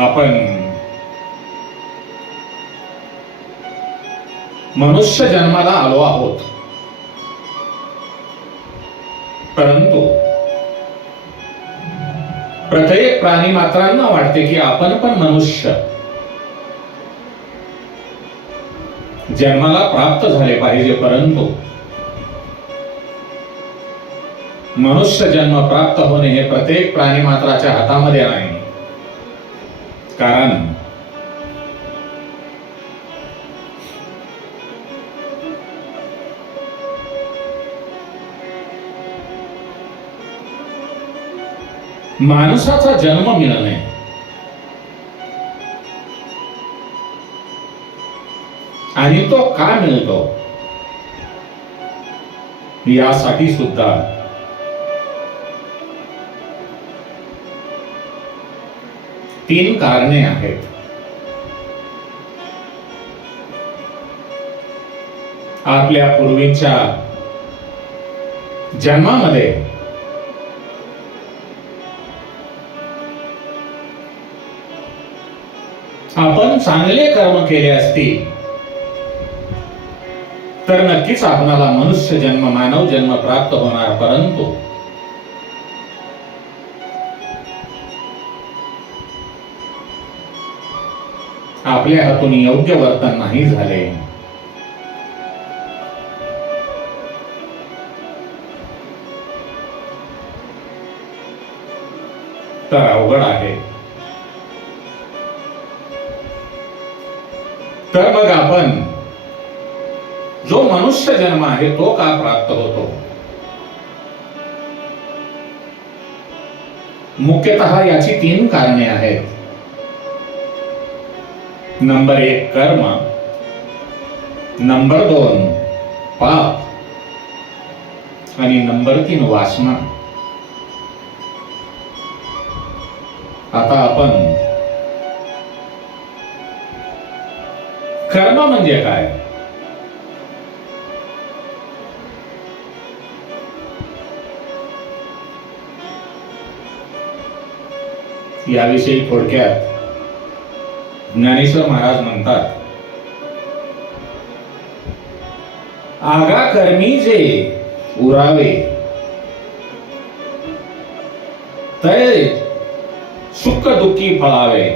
आपण मनुष्य जन्माला आलो आहोत, परंतु प्रत्येक प्राणी मात्रांना वाटते की आपण पण मनुष्य जन्माला प्राप्त झाले पाहिजे, परंतु मनुष्य जन्म प्राप्त होणे हे प्रत्येक प्राणी मात्राच्या हातामध्ये नाही. कारण माणसाचा जन्म मिळणे आणि तो का मिळतो यासाठी सुद्धा तीन कारणे आहेत. आपल्या पूर्वीच्या जन्मामध्ये आपण चांगले कर्म केले असतील तर नक्कीच आपणाला मनुष्य जन्म, मानव जन्म प्राप्त होणार. परंतु आपल्या हातून योग्य वर्तन नाही झाले तर अवघड आहे. तर मग आपण जो मनुष्य जन्म आहे तो का प्राप्त होतो? मुख्यतः याची तीन कारणे आहेत. नंबर 1 कर्म, नंबर 2 पाप आणि नंबर 3 वासना. आता आपण कर्म म्हणजे काय याविषयी थोडक्यात ज्ञानेश्वर महाराज म्हणतात, आगा कर्मी जे उरावे तय सुख दुःखी फळावे,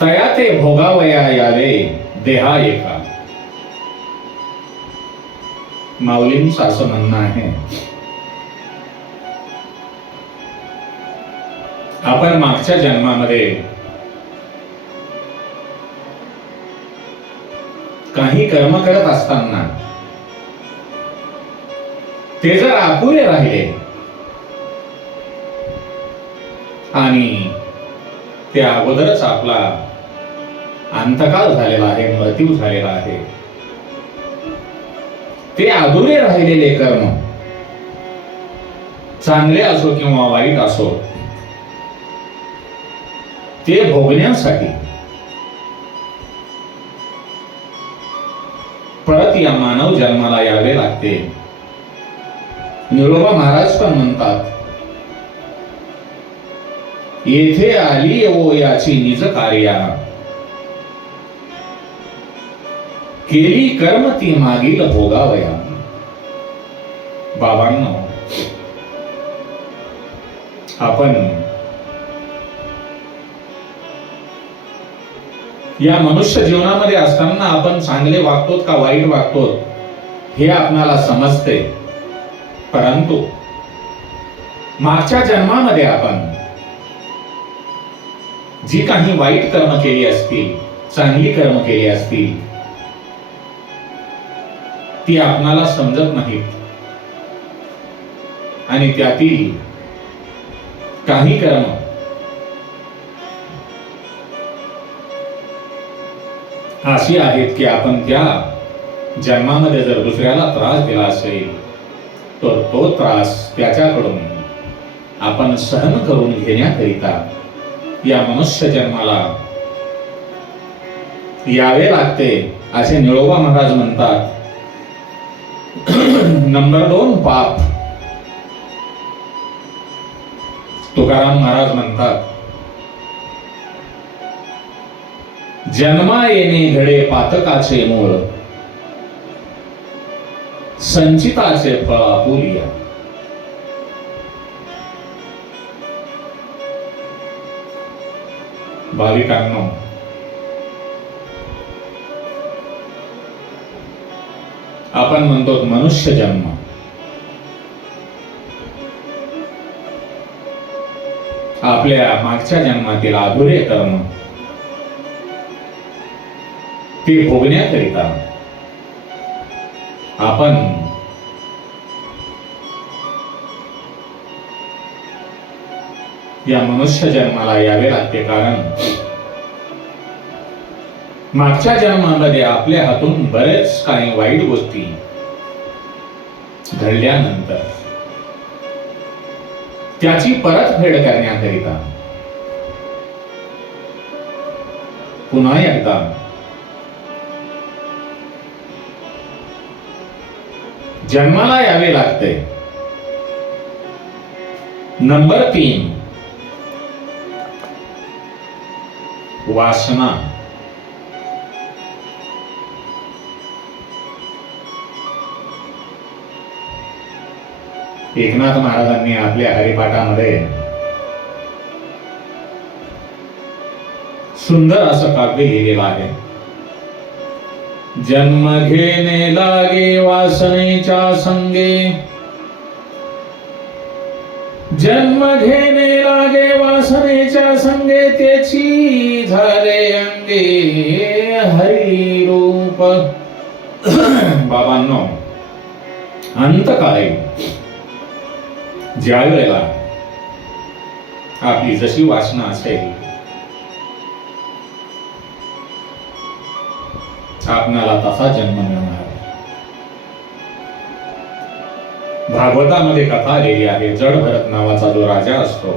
तया ते भोगावया यावे देहा एका. माऊलींचं असं म्हणणं आहे, आपण मागच्या जन्मामध्ये काही कर्म करत असताना ते जर अपुरे राहिले आणि त्या अगोदरच आपला अंतकाल झालेला आहे, मृत्यू झालेला आहे, ते अधुरे राहिलेले कर्म चांगले असो किंवा वाईट असो ते भोगण्यासाठी परत या मानव जन्माला यावे लागते. निळोबा महाराज पण म्हणतात, येथे आली ओ याची निज कार्या, केली कर्म ती मागील भोगावया. बाबांनो, आपण या मनुष्य जीवनामध्ये असताना आपण चांगले वागतो का वाईट वागतो हे आपणाला समजते, परंतु मागच्या जन्मामध्ये आपण जी काही वाईट कर्म केली असतील, चांगली कर्म केली असतील, ती आपणाला समजत नाहीत आणि त्यातील काही कर्म अशी आहेत की आपण त्या जन्मामध्ये जर दुसऱ्याला त्रास दिला असेल तर तो त्रास त्याच्याकडून आपण सहन करून घेण्याकरिता या मनुष्य जन्माला यावे लागते, असे निळोबा महाराज म्हणतात. नंबर 2 पाप. तुकाराम महाराज म्हणतात, जन्मा येणे घडे पातकाचे मूळ, संचिताचे फळ आपुलिया. भाविकांनो, आपण म्हणतो मनुष्य जन्म. आपल्या मागच्या जन्मातील अधुरे कर्म ते भोगण्याकरिता आपण या मनुष्य जन्माला यावे लागते. कारण मागच्या जन्मामध्ये आपल्या हातून बरेच काही वाईट गोष्टी घडल्यानंतर त्याची परतफेड करण्याकरिता पुन्हा एकदा जन्माला यावे लागते. नंबर 3, वासना. एकनाथ महाराजांनी आपल्या हरिपाठामध्ये सुंदर असं काव्य लिहिलेलं आहे. जन्म घेणे लागे वासनेच्या संगे, जन्म घेणे लागे वासनेच्या संगे, त्याची झाले अंगे हरी रूप. बाबांनो, अंतकाळी ज्या वेळेला आपली जशी वासना असेल, आपणाला तसा जन्म मिळणार. भागवतामध्ये कथा आलेली आहे. जड भरत नावाचा जो राजा असतो,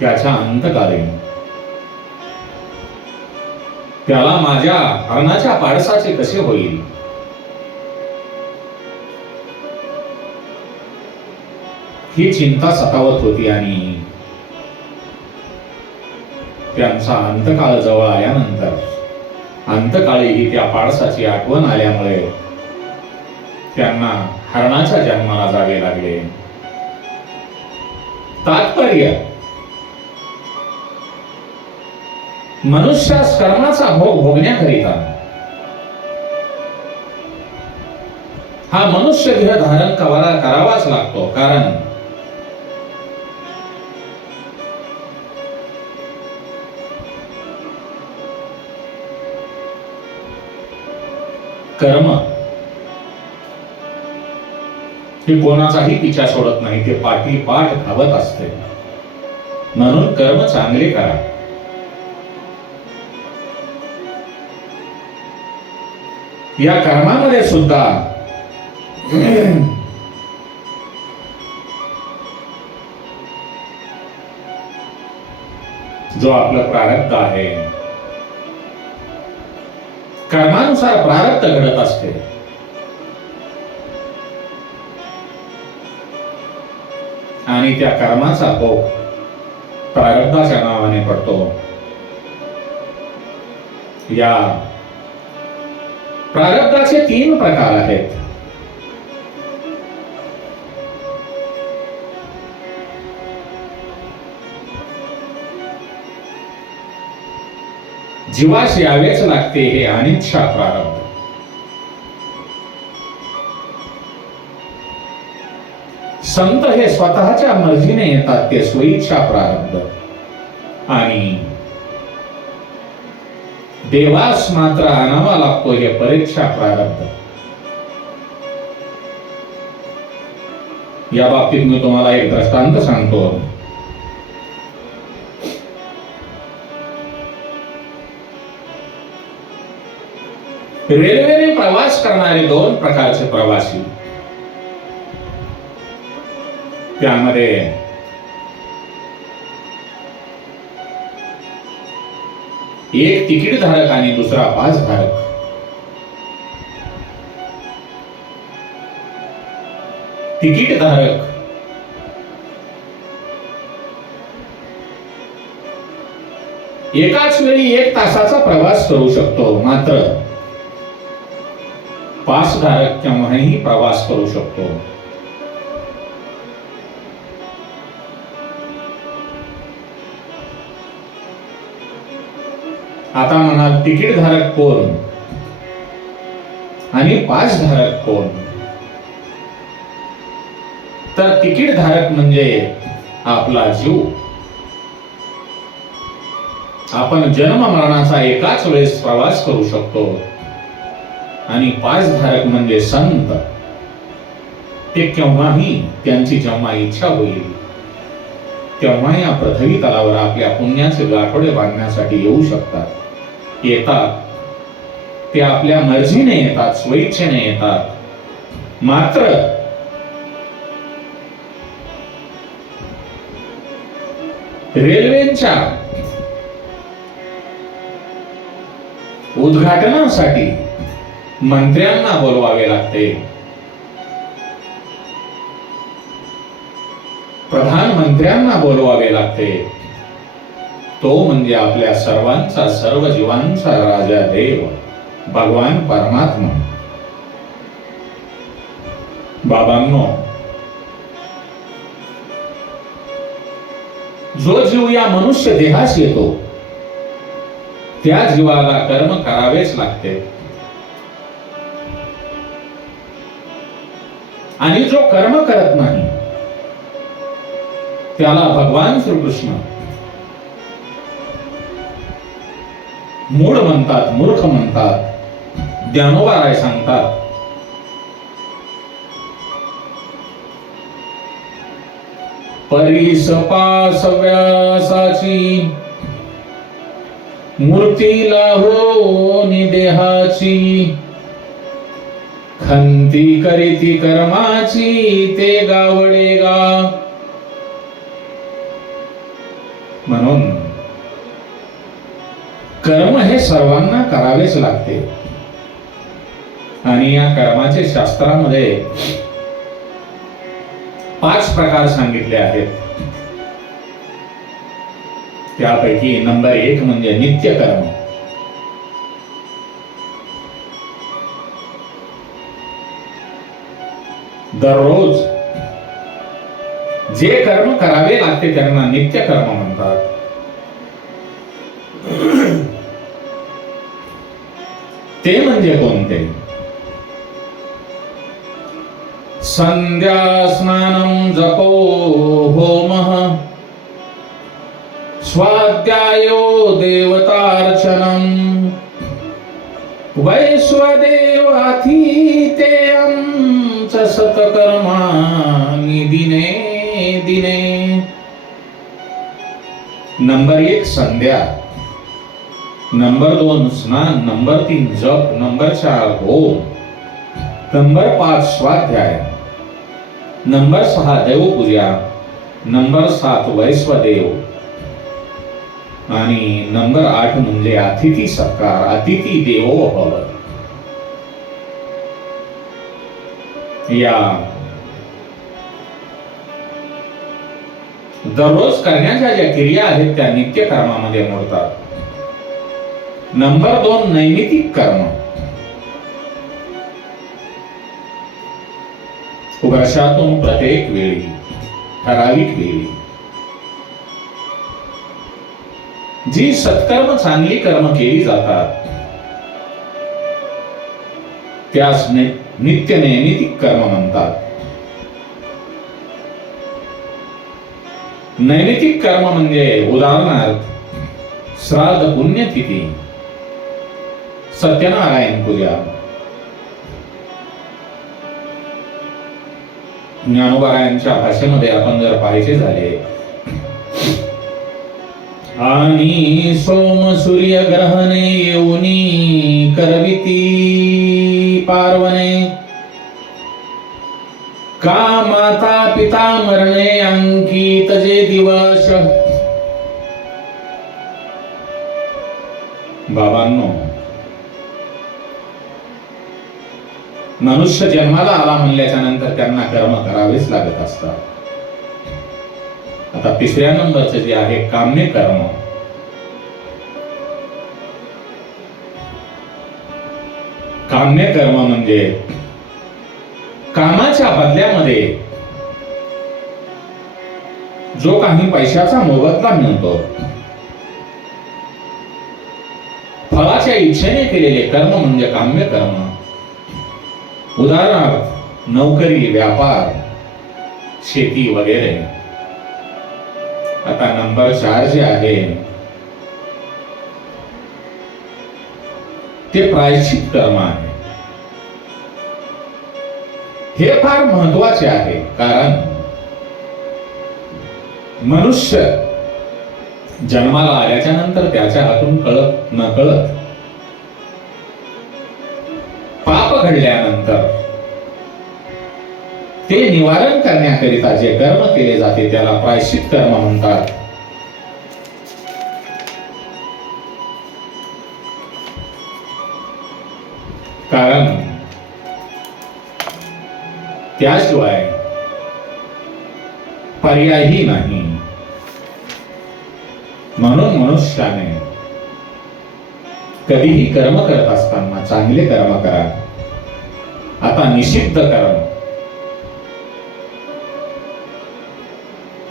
त्याच्या अंतकाळी त्याला माझ्या हरणाच्या पाडसाचे कसे होईल ही चिंता सतावत होती. आणि त्यांचा अंतकाळ जवळ आल्यानंतर अंतकाळी ही त्या पाडसाची आठवण आल्यामुळे त्यांना हरणाच्या जन्माला जावे लागले. तात्पर्य, मनुष्यास कर्माचा भोग भोगण्याकरिता हा मनुष्य देह धारण करावाच लागतो. कारण कर्म हे कोणाचाही पिछा सोडत नाही, ते पाठीपाठ धावत असते. म्हणून कर्म चांगले करा. या कर्मामध्ये सुद्धा जो आपलं प्रारब्ध आहे, कर्मानुसार प्रारब्ध घडत असते. आणि त्या कर्माचा भोग प्रारब्धाच्या नावाने पडतो. या प्रारब्धाचे 3 प्रकार आहेत. जीवास यावेच लागते हे अनिच्छा प्रारब्ध. संत हे स्वतःच्या मर्जीने येतात, ते स्वइच्छा प्रारब्ध. आणि देवास मात्र आणावा लागतो हे परीक्षा प्रारब्ध. या बाबतीत मी तुम्हाला एक दृष्टांत सांगतो. रेल्वेने प्रवास करणारे 2 प्रकारचे प्रवासी. त्यामध्ये एक तिकीट धारक आणि दुसरा पास धारक. तिकीट धारक एकाच वेळी 1 तासाचा प्रवास करू शकतो, मात्र पासधारक केव्हाही प्रवास करू शकतो. आता म्हणाल तिकीट धारक कोण आणि पासधारक कोण? तर तिकीट धारक म्हणजे आपला जीव. आपण जन्म मरणाचा एकाच वेळेस प्रवास करू शकतो. आणि पासधारक म्हणजे संत. ते केव्हाही त्यांची जेव्हा इच्छा होईल तेव्हा या पृथ्वी तलावर आपल्या पुण्याचे गाठोडे बांधण्यासाठी येऊ शकतात. येतात ते आपल्या मर्जीने येतात, स्वेच्छेने येतात. मात्र रेल्वेच्या उद्घाटनासाठी मंत्र्यांना बोलवावे लागते, प्रधानमंत्र्यांना बोलवावे लागते. तो म्हणजे आपल्या सर्वांचा, सर्व जीवांचा राजा देव भगवान परमात्मा. बाबांनो, जो जीव या मनुष्य देहास येतो त्या जीवाला कर्म करावेच लागते. आणि जो कर्म करत नाही त्याला भगवान श्रीकृष्ण मूढ म्हणतात, मूर्ख म्हणतात. ज्ञानोबा राय सांगतात, परीस पास व्यासाची मूर्तीला हो निदेहाची खंती करीती कर्माची ते गावडे गा. म्हणून कर्म हे सर्वांना करावेच लागते. आणि या कर्माचे शास्त्रामध्ये 5 प्रकार सांगितले आहेत. त्यापैकी नंबर 1 म्हणजे नित्य कर्म. दररोज जे कर्म करावे लागते त्यांना नित्य कर्म म्हणतात. ते म्हणजे कोणते? संध्या स्नानम जपो होमः स्वाध्यायो देवतार्चनम वैश्वदेवाथितेयं च सतकर्माणि दिने दिने. नंबर 1 संध्या, नंबर 2 स्नान, नंबर 3 जप, नंबर 4 होम, नंबर 5 स्वाध्याय, नंबर 6 देवपूजा, नंबर 7 वैश्वदेव आणि नंबर 8 म्हणजे अतिथी सत्कार, अतिथी देवो भव. या दररोज करण्याच्या ज्या क्रिया आहेत त्या नित्य कर्मामध्ये मोडतात. नंबर 2 नैमित्तिक कर्म. वर्षातून प्रत्येक वेळी, ठराविक वेळी जी सत्कर्म, चांगली कर्म केली जातात त्यास नित्य नैमित्तिक कर्म म्हणतात. नैमित्तिक कर्म म्हणजे उदाहरणार्थ श्राद्ध, पुण्यतिथी, सत्यनारायण पूजा. ज्ञानोबारायांच्या भाषेमध्ये आपण जर पाहायचे झाले, आणि सोम सूर्य ग्रहणे येऊनी करविती पार्वणे का माता पिता मरणे अंकित जे दिवस. बाबांनो, मनुष्य जन्माला आला म्हणल्याच्या नंतर त्यांना कर्म करावेच लागत असतात. आता 3ऱ्या नंबरचे जे आहे काम्य कर्म. काम्य कर्म म्हणजे कामाच्या बदल्यामध्ये जो काही पैशाचा मोबदला मिळतो, फळाच्या इच्छेने केलेले कर्म म्हणजे काम्य कर्म. उदाहरणार्थ नोकरी, व्यापार, शेती वगैरे. आता नंबर 4 जे आहे ते प्रायश्चित कर्म आहे. हे फार महत्वाचे आहे, कारण मनुष्य जन्माला आल्याच्या नंतर त्याच्या हातून कळत नकळत पाप घडल्यानंतर ते निवारण करण्याकरिता जे कर्म केले जाते त्याला प्रायश्चित कर्म म्हणतात. कारण त्याशिवाय पर्यायही नाही. म्हणून मनुष्याने कधीही कर्म करत असताना चांगले कर्म करा. आता निषिद्ध कर्म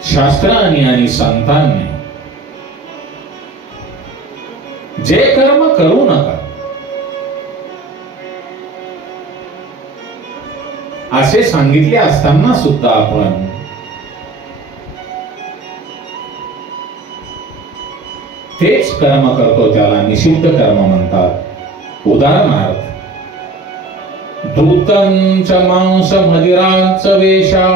शास्त्रांनी आणि संतांनी जे कर्म करू नका असे सांगितले असताना सुद्धा आपण तेच कर्म करतो, त्याला निषिद्ध कर्म म्हणतात. उदाहरणार्थ दूतंच मांस मदिरांच वेशा,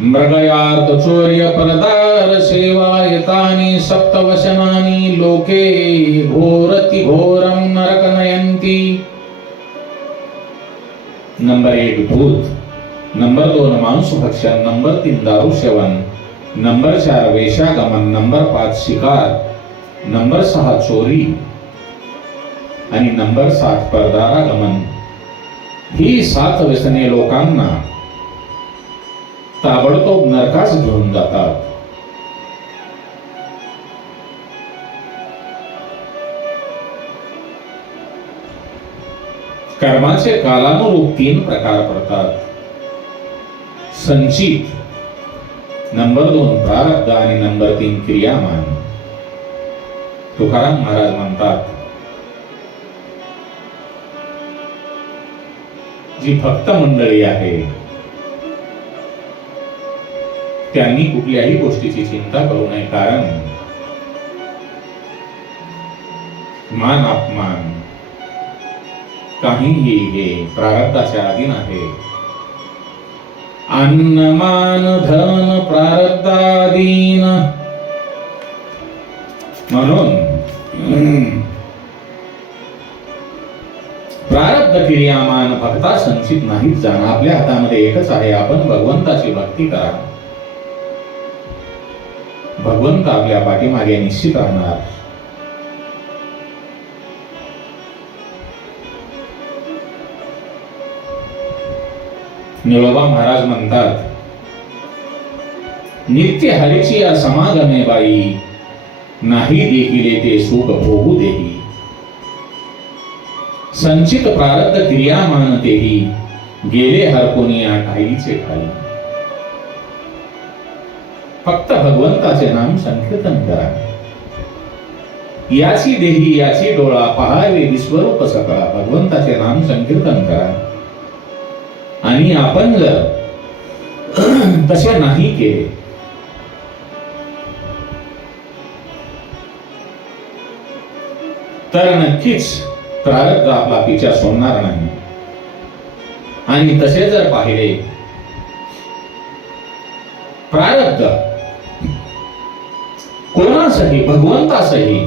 मृगयार्थ चौर्य परदार सेवा, यतानि सप्तवशनानि लोके घोरति घोरम नरक नयन्ति. नंबर 1 दूध, नंबर 2 मांस भक्षण, नंबर 3 दारू सेवन, नंबर 4 वेश्यागमन, नंबर 5 शिकार, नंबर 6 चोरी आणि नंबर 7 परदारागमन. ही 7 व्यसने लोकांना ताबडतोब नरकास घेऊन जातात. कर्माचे कालानुरूप 3 प्रकार पडतात. संचित, नंबर 2 प्रारब्ध आणि नंबर 3 क्रियामान. तुकाराम महाराज म्हणतात, जी भक्त मंडळी आहे त्यांनी कुठल्याही गोष्टीची चिंता करू नये, कारण मान अपमान काहीही हे प्रारब्धाच्या अधीन आहे. अन्न मान धन प्रारब्धाधीन. म्हणून प्रारब्ध क्रियामान भक्ता संचित नाहीच जाणं. आपल्या हातामध्ये एकच आहे, आपण भगवंताची भक्ती करा. भगवंत आपल्या पाठीमागे निश्चित राहणार. निळोबा महाराज म्हणतात, नित्य हरीची समागमे बाई, नाही देखिले ते सुख भोगू देही. संचित प्रारब्ध क्रियामान तेही, गेले हरकोणी आठाईचे खाली. फक्त भगवंताचे नाम संकीर्तन करा. याची देही याची डोळा पहावे विश्वरूप सकळा. भगवंताचे नाम संकीर्तन करा. आणि आपण जर तसे नाही केले तर नक्कीच प्रारब्ध आपला पिछा सोडणार नाही. आणि तसे जर पाहिले प्रारब्ध कोणासही भगवंतासही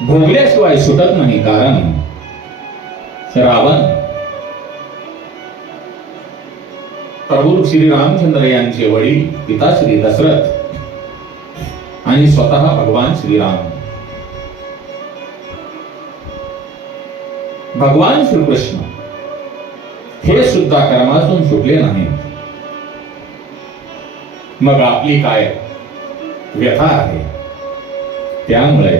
भोगल्याशिवाय सुटत नाही. कारण रावण प्रभू श्री रामचंद्र यांचे वडील पिता श्री दशरथ आणि स्वतः भगवान श्रीराम, भगवान श्रीकृष्ण हे सुद्धा कर्मातून सुटले नाहीत. मग आपली काय व्यथा आहे. त्यामुळे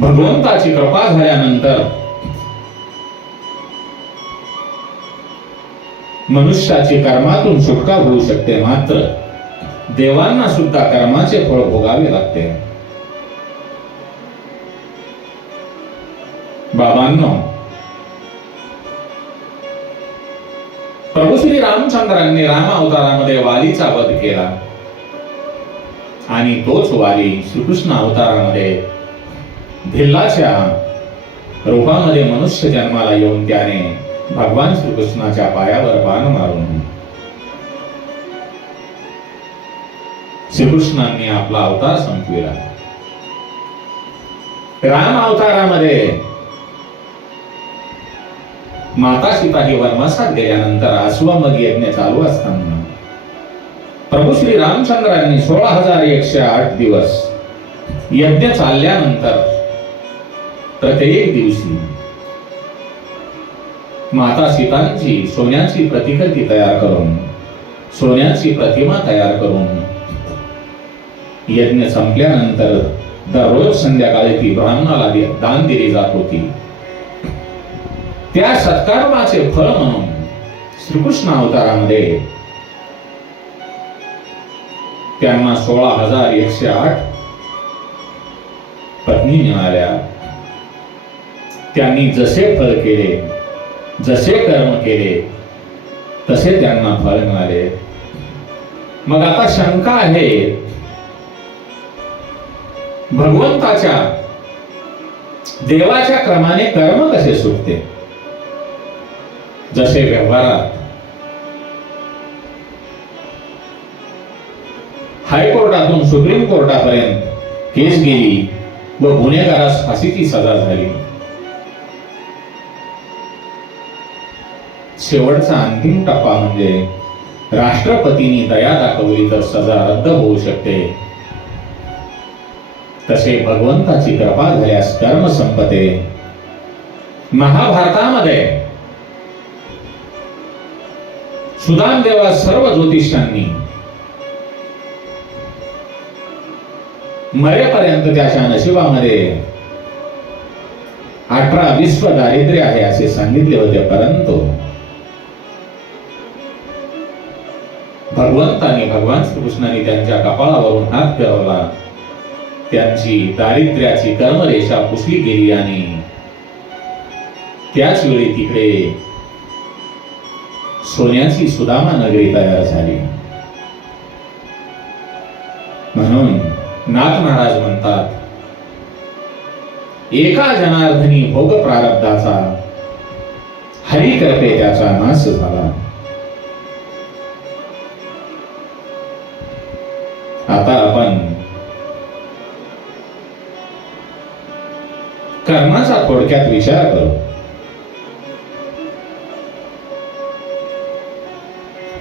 भगवंताची कृपा झाल्यानंतर मनुष्याची कर्मातून सुटका होऊ शकते, मात्र देवांना सुद्धा कर्माचे फळ भोगावे लागते. बाबांनो, प्रभू श्री रामचंद्रांनी राम अवतारामध्ये वालीचा वध केला आणि तोच वाली श्रीकृष्ण अवतारामध्ये भिल्लाच्या रूपामध्ये मनुष्य जन्माला येऊन त्याने भगवान श्रीकृष्णाच्या पायावर बाण मारून श्रीकृष्णांनी आपला अवतार संपविला. राम अवतारामध्ये माता सीता ही वनवासात गेल्यानंतर अश्वमेध यज्ञ चालू असताना प्रभू श्री रामचंद्रांनी 16,108 दिवस यज्ञ चालल्यानंतर प्रत्येक दिवशी माता सीतांची सोन्याची प्रतिकृती तयार करून, सोन्याची प्रतिमा तयार करून यज्ञ संपल्यानंतर दररोज संध्याकाळी ती ब्राह्मणाला दान दिली जात होती. त्या सत्कर्माचे फळ म्हणून श्रीकृष्ण अवतारामध्ये त्यांना 16,108 पत्नी मिळाल्या. त्यांनी जसे फळ केले, जसे कर्म केले, तसे त्यांना फळ मिळाले. मग आता शंका आहे, भगवंताच्या देवाच्या क्रमाने कर्म कसे सुटते? जसे व्यवहारात हायकोर्टातून सुप्रीम कोर्टापर्यंत केस गेली व गुन्हेगारास फाशीची सजा झाली, शेवटचा अंतिम टप्पा म्हणजे राष्ट्रपतींनी दया दाखवली तर सजा रद्द होऊ शकते, तसे भगवंताची कृपा झाल्यास कर्म संपते. महाभारतामध्ये सुदामदेवा सर्व ज्योतिषांनी मरेपर्यंत त्याच्या नशिबामध्ये 18 विश्व दारिद्र्य आहे असे सांगितले होते, परंतु भगवंताने, भगवान श्रीकृष्णाने त्यांच्या कपाळावरून हात फिरवला, त्यांची दारिद्र्याची कर्मरेषा पुसली गेली आणि त्याच वेळी तिकडे सोन्याची सुदामा नगरी तयार झाली. म्हणून नाथ महाराज म्हणतात, एका जनार्दनी भोग प्रारब्धाचा, हरी कृपे त्याचा नाश झाला. आता आपण कर्माचा थोडक्यात विचार करू.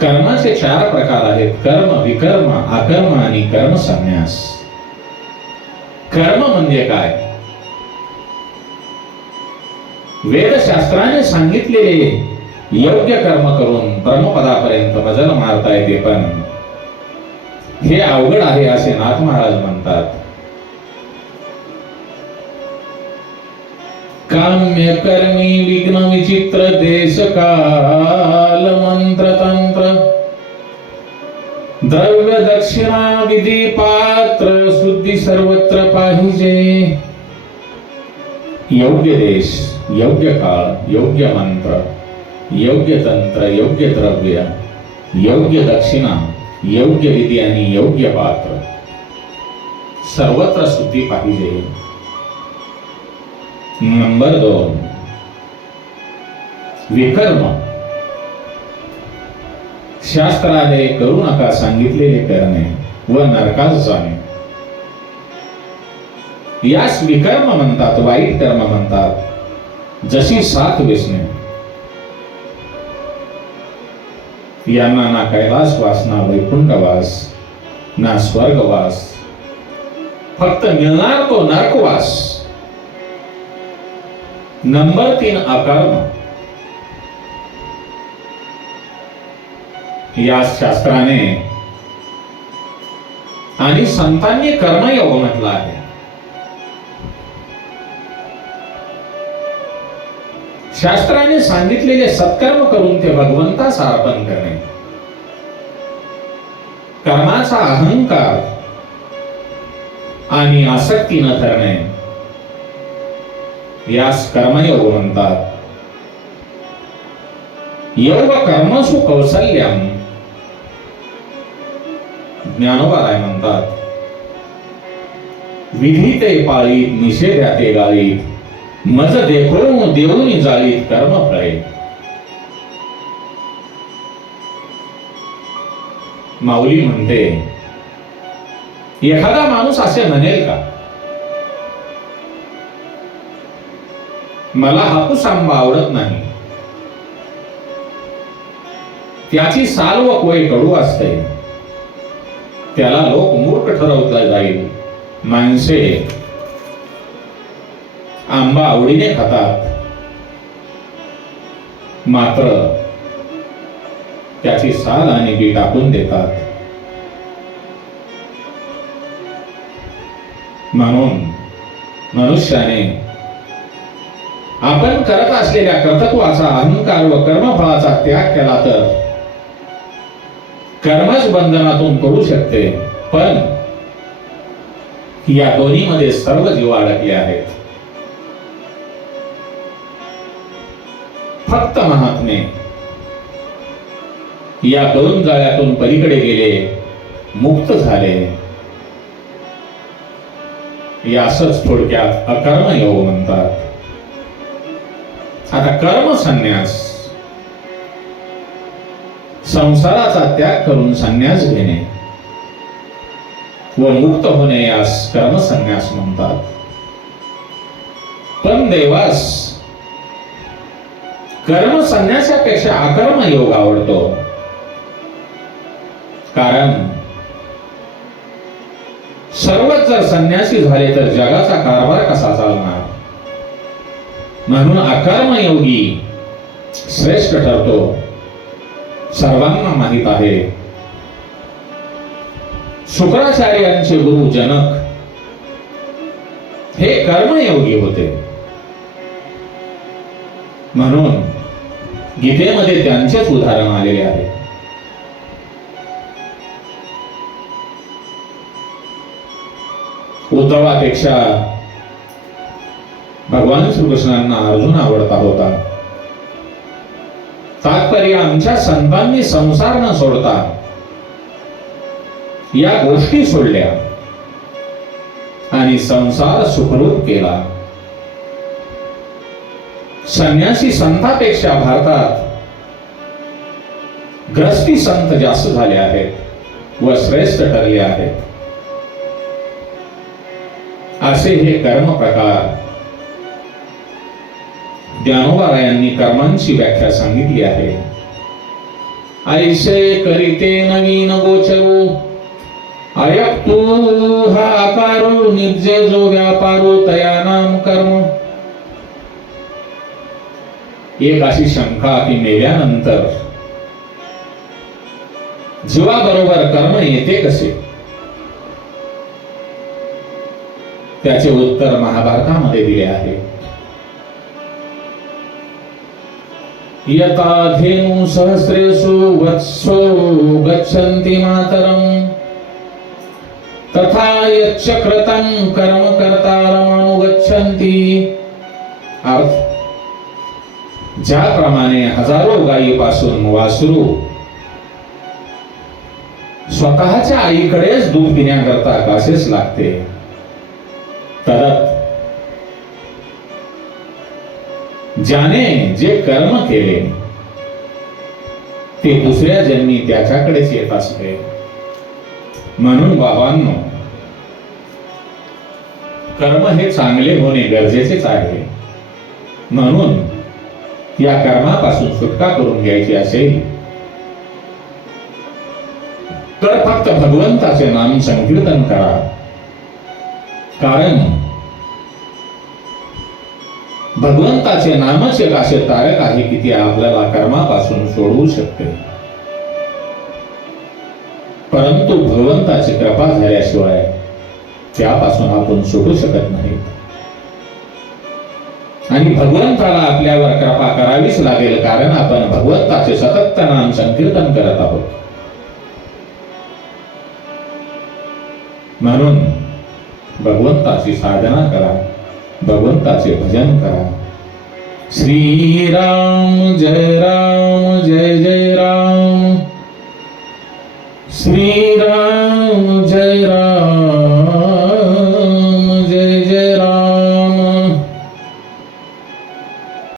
कर्माचे 4 प्रकार आहेत: कर्म, विकर्म, अकर्म आणि कर्म संन्यास. कर्म म्हणजे काय? वेदशास्त्राने सांगितलेले योग्य कर्म करून ब्रह्मपदापर्यंत मजल मारता येते, पण हे अवघड आहे असे नाथ महाराज म्हणतात. काम्य कर्मी विघ्न विचित्र देश काल मंत्र तंत्र द्रव्य दक्षिणा विधी पात्र शुद्धी सर्वत्र पाहिजे. योग्य देश, योग्य काळ, योग्य मंत्र, योग्य तंत्र, योग्य द्रव्य, योग्य दक्षिणा, योग्य विधी आणि योग्य पात्र, सर्वत्र शुद्धी पाहिजे. नंबर 2, विकर्म. शास्त्राने करू नका सांगितलेले करणे व नरकास जाणे, यास विकर्म म्हणतात, वाईट कर्म म्हणतात. जशी 7 व्यसने, यांना ना कैलासवास, ना वैकुंठवास, ना स्वर्गवास, फक्त मिळणार तो नरकवास. नंबर 3, अकर्म. या शास्त्राने आणि संतांनी कर्मयोग म्हटला आहे. शास्त्राने सांगितलेले सत्कर्म करून ते भगवंतास अर्पण करणे, कर्माचा अहंकार आणि आसक्ती न धरणे, यास कर्मयोग म्हणतात. योग कर्मसु कौशल्यम, ज्ञानोबा म्हणतात. विधी ते पाळीत, निषेध्या ते गाळीत, मज देखो देऊनी जाळीत कर्म फळे. माऊली म्हणते, एखादा माणूस असे म्हणेल का, मला हापूस आंबा आवडत नाही, त्याची साल व कोय कडू असते, त्याला लोक मूर्ख ठरवता जाईल. माणसे आंबा आवडीने खातात, मात्र त्याची साल आणि बी टाकून देतात. म्हणून मनुष्याने आपण करत असलेल्या कर्तृत्वाचा अहंकार व कर्मफळाचा त्याग केला तर कर्मच बंधनातून करू शकते. पण या दोन्ही मध्ये सर्व जीव अडकले आहेत. फक्त महात्मे या दोन जाळ्यातून पलीकडे गेले, मुक्त झाले. यासच थोडक्यात अकर्म योग म्हणतात. आता कर्म संन्यास, संसाराचा त्याग करून संन्यास घेणे व मुक्त होणे, यास कर्म संन्यास म्हणतात. पण देवास कर्म संन्यासापेक्षा अकर्म योग आवडतो. कारण सर्वच जर संन्यासी झाले तर जगाचा कारभार कसा चालणार. म्हणून अकर्म योगी श्रेष्ठ ठरतो. सर्वांना माहित आहे, शुक्राचार्यांचे गुरु जनक हे कर्मयोगी होते. म्हणून गीतेमध्ये त्यांचेच उदाहरण आलेले आहे. उद्धवापेक्षा भगवान श्रीकृष्णांना अर्जुन आवडता होता. तात्पर्य, आमच्या संतांनी संसार न सोडता या गोष्टी सोडल्या आणि संसार सुखरूप केला. संन्यासी संतांपेक्षा भारतात ग्रस्ती संत जास्त झाले आहेत व श्रेष्ठ ठरले आहेत. असे हे कर्म प्रकार ज्ञानोबारायांनी कर्मांची व्याख्या सांगितली आहे. ऐसे करीते नवीन गोचरू, अयक्तू हा आकारो, निजे जो व्यापारो तया नाम कर्म. एक अशी शंका की मेल्यानंतर जीवाबरोबर कर्म येते कसे, त्याचे उत्तर महाभारतामध्ये दिले आहे. यथा धेनु सहस्रेषु वत्सो गच्छन्ति मातरं, तथा यच्चक्रतं कर्म कर्तारमनुगच्छन्ति. अर्थ, ज्याप्रमाणे हजारो गायीपासून वासरू स्वतःच्या आईकडेच दूध पिण्याकरता कासेस लागते, तदत ज्याने जे कर्म केले ते दुसऱ्या जन्मी त्याच्याकडेच येत असते. म्हणून बाबांनो, कर्म हे चांगले होणे गरजेचेच आहे. म्हणून या कर्मापासून सुटका करून घ्यायची असेल तर फक्त भगवंताचे नाम संकीर्तन करा. कारण भगवंताचे नामच एक असे तारक आहे की ते आपल्याला कर्मापासून सोडवू शकते. परंतु भगवंताची कृपा झाल्याशिवाय त्यापासून आपण सुटू शकत नाही. आणि भगवंताला आपल्यावर कृपा करावीच लागेल, कारण आपण भगवंताचे सतत नाम संकीर्तन करत आहोत. म्हणून भगवंताची साधना करा, भगवंताचे भजन करा. श्रीराम जय राम.